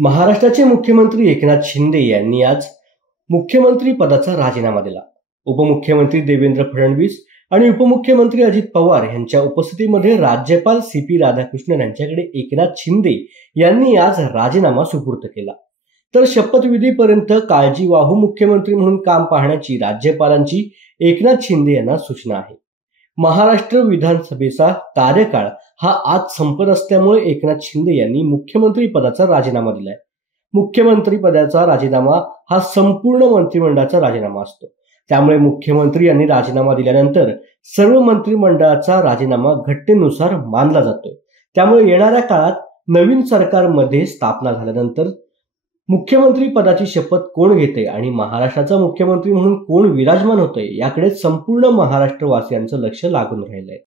महाराष्ट्राचे मुख्यमंत्री एकनाथ शिंदे यांनी आज मुख्यमंत्री पदाचा राजीनामा दिला। उपमुख्यमंत्री देवेंद्र फडणवीस आणि उपमुख्यमंत्री अजित पवार यांच्या उपस्थितीमध्ये राज्यपाल सी.पी. राधाकृष्णन यांच्याकडे एकनाथ शिंदे यांनी आज राजीनामा सुपूर्द केला। तर शपथविधीपर्यंत काळजीवाहू मुख्यमंत्री म्हणून काम पाहण्याची राज्यपालांची एकनाथ शिंदे यांना सूचना आहे। महाराष्ट्र विधानसभेचा कार्यकाळ हा आज संपत असल्यामुळे एकनाथ शिंदे यांनी मुख्यमंत्री पदाचा राजीनामा दिलाय। मुख्यमंत्री पदाचा राजीनामा हा संपूर्ण मंत्रिमंडळाचा राजीनामा असतो। त्यामुळे मुख्यमंत्री यांनी राजीनामा दिल्यानंतर सर्व मंत्रिमंडळाचा राजीनामा घटनेनुसार मानला जातो। त्यामुळे येणाऱ्या काळात नवीन सरकारमध्ये स्थापना झाल्यानंतर मुख्यमंत्री पदाची शपथ कोण घेते आणि महाराष्ट्राचा मुख्यमंत्री म्हणून कोण विराजमान होते याकडे संपूर्ण महाराष्ट्रवासियांचं लक्ष लागून राहिलंय।